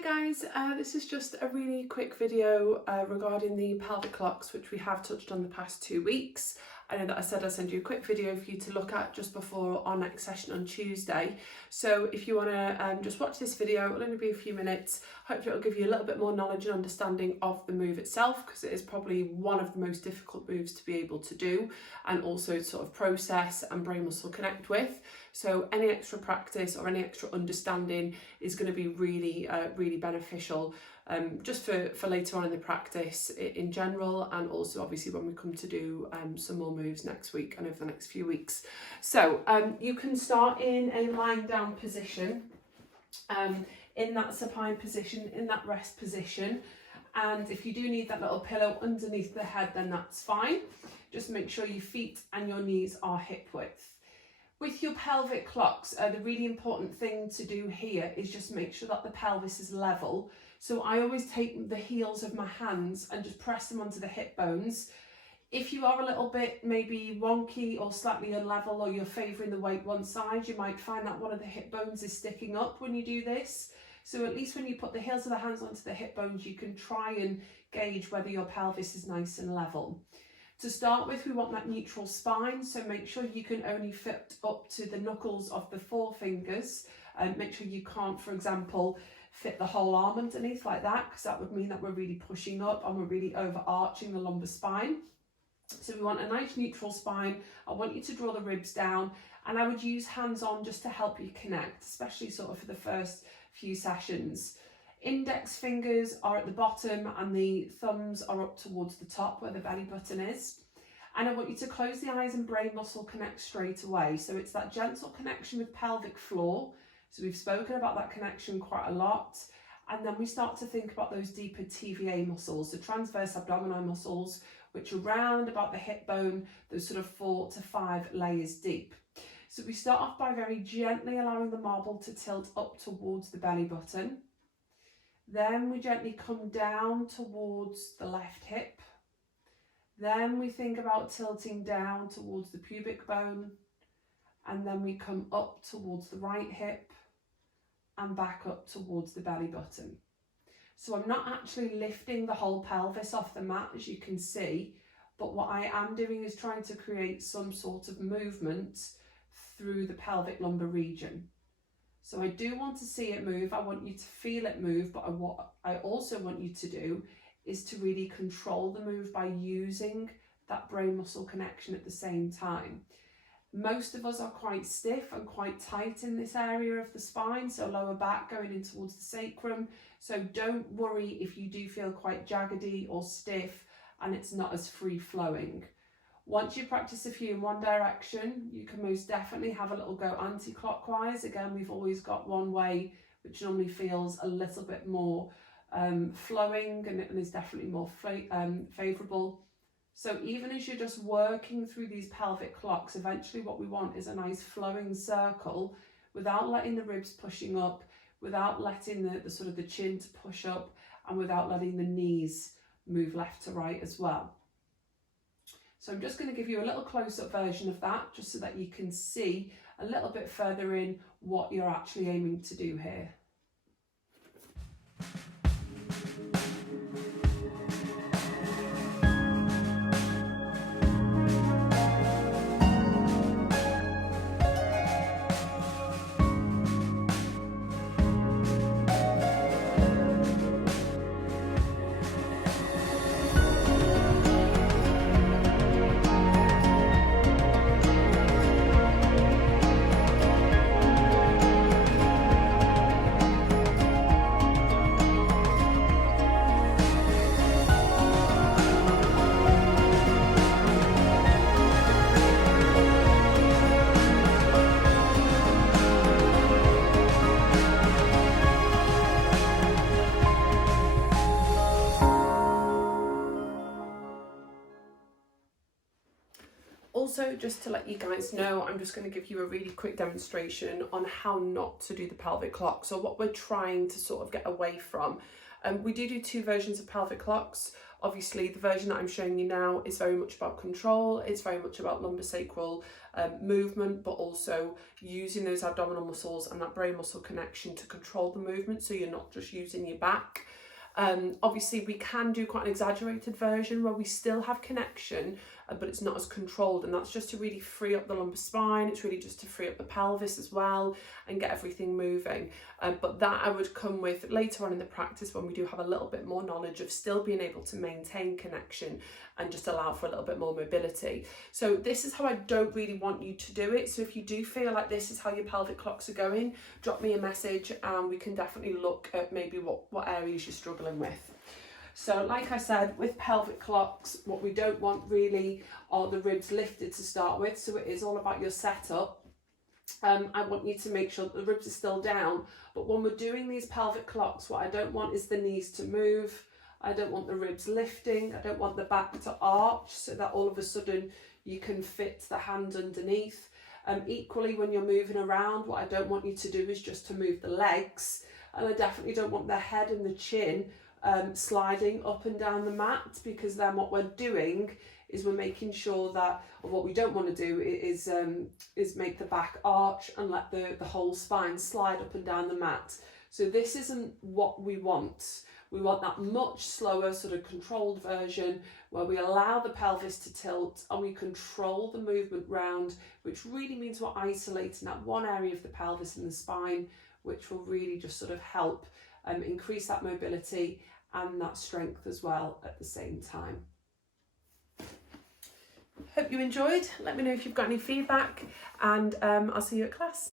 Hi guys, this is just a really quick video regarding the pelvic clocks, which we have touched on the past 2 weeks. I know that I said I'd send you a quick video for you to look at just before our next session on Tuesday. So if you want to just watch this video, it'll only be a few minutes. Hopefully it'll give you a little bit more knowledge and understanding of the move itself, because it is probably one of the most difficult moves to be able to do and also sort of process and brain muscle connect with. So any extra practice or any extra understanding is going to be really beneficial just for later on in the practice in general, and also obviously when we come to do some more moves next week and over the next few weeks. So you can start in a lying down position, in that supine position, in that rest position, and if you do need that little pillow underneath the head, then that's fine. Just make sure your feet and your knees are hip width. With your pelvic clocks, the really important thing to do here is just make sure that the pelvis is level. So I always take the heels of my hands and just press them onto the hip bones. If you are a little bit maybe wonky or slightly unlevel, or you're favouring the weight one side, you might find that one of the hip bones is sticking up when you do this. So at least when you put the heels of the hands onto the hip bones, you can try and gauge whether your pelvis is nice and level. To start with, we want that neutral spine, so make sure you can only fit up to the knuckles of the forefingers. Make sure you can't, for example, fit the whole arm underneath like that, because that would mean that we're really pushing up and we're really overarching the lumbar spine. So we want a nice neutral spine. I want you to draw the ribs down, and I would use hands on just to help you connect, especially sort of for the first few sessions. Index fingers are at the bottom and the thumbs are up towards the top where the belly button is. And I want you to close the eyes and brain muscle connect straight away. So it's that gentle connection with pelvic floor. So we've spoken about that connection quite a lot. And then we start to think about those deeper TVA muscles, the transverse abdominal muscles, which are round about the hip bone, those sort of 4 to 5 layers deep. So we start off by very gently allowing the marble to tilt up towards the belly button. Then we gently come down towards the left hip. Then we think about tilting down towards the pubic bone. And then we come up towards the right hip and back up towards the belly button. So I'm not actually lifting the whole pelvis off the mat, as you can see, but what I am doing is trying to create some sort of movement through the pelvic lumbar region. So I do want to see it move, I want you to feel it move, but what I also want you to do is to really control the move by using that brain muscle connection at the same time. Most of us are quite stiff and quite tight in this area of the spine, so lower back going in towards the sacrum. So don't worry if you do feel quite jaggedy or stiff and it's not as free flowing. Once you practice a few in one direction, you can most definitely have a little go anti-clockwise. Again, we've always got one way, which normally feels a little bit more flowing and is definitely more favourable. So even as you're just working through these pelvic clocks, eventually what we want is a nice flowing circle without letting the ribs pushing up, without letting the sort of the chin to push up, and without letting the knees move left to right as well. So I'm just going to give you a little close-up version of that, just so that you can see a little bit further in what you're actually aiming to do here. also, just to let you guys know, I'm just going to give you a really quick demonstration on how not to do the pelvic clock. So what we're trying to sort of get away from. We do two versions of pelvic clocks. Obviously, the version that I'm showing you now is very much about control. It's very much about lumbosacral movement, but also using those abdominal muscles and that brain muscle connection to control the movement, so you're not just using your back. Obviously, we can do quite an exaggerated version where we still have connection, but it's not as controlled, and that's just to really free up the lumbar spine. It's really just to free up the pelvis as well and get everything moving. But that I would come with later on in the practice when we do have a little bit more knowledge of still being able to maintain connection and just allow for a little bit more mobility. So this is how I don't really want you to do it. So if you do feel like this is how your pelvic clocks are going, drop me a message and we can definitely look at maybe what areas you're struggling with. So like I said, with pelvic clocks, what we don't want really are the ribs lifted to start with. So it is all about your setup. I want you to make sure that the ribs are still down. But when we're doing these pelvic clocks, what I don't want is the knees to move. I don't want the ribs lifting. I don't want the back to arch so that all of a sudden you can fit the hand underneath. Equally, when you're moving around, what I don't want you to do is just to move the legs. And I definitely don't want the head and the chin sliding up and down the mat, because then what we're doing is we're making sure that, or what we don't want to do is make the back arch and let the whole spine slide up and down the mat. So this isn't what we want. We want that much slower sort of controlled version where we allow the pelvis to tilt and we control the movement round, which really means we're isolating that one area of the pelvis and the spine, which will really just sort of help increase that mobility and that strength as well at the same time. Hope you enjoyed. Let me know if you've got any feedback, and I'll see you at class.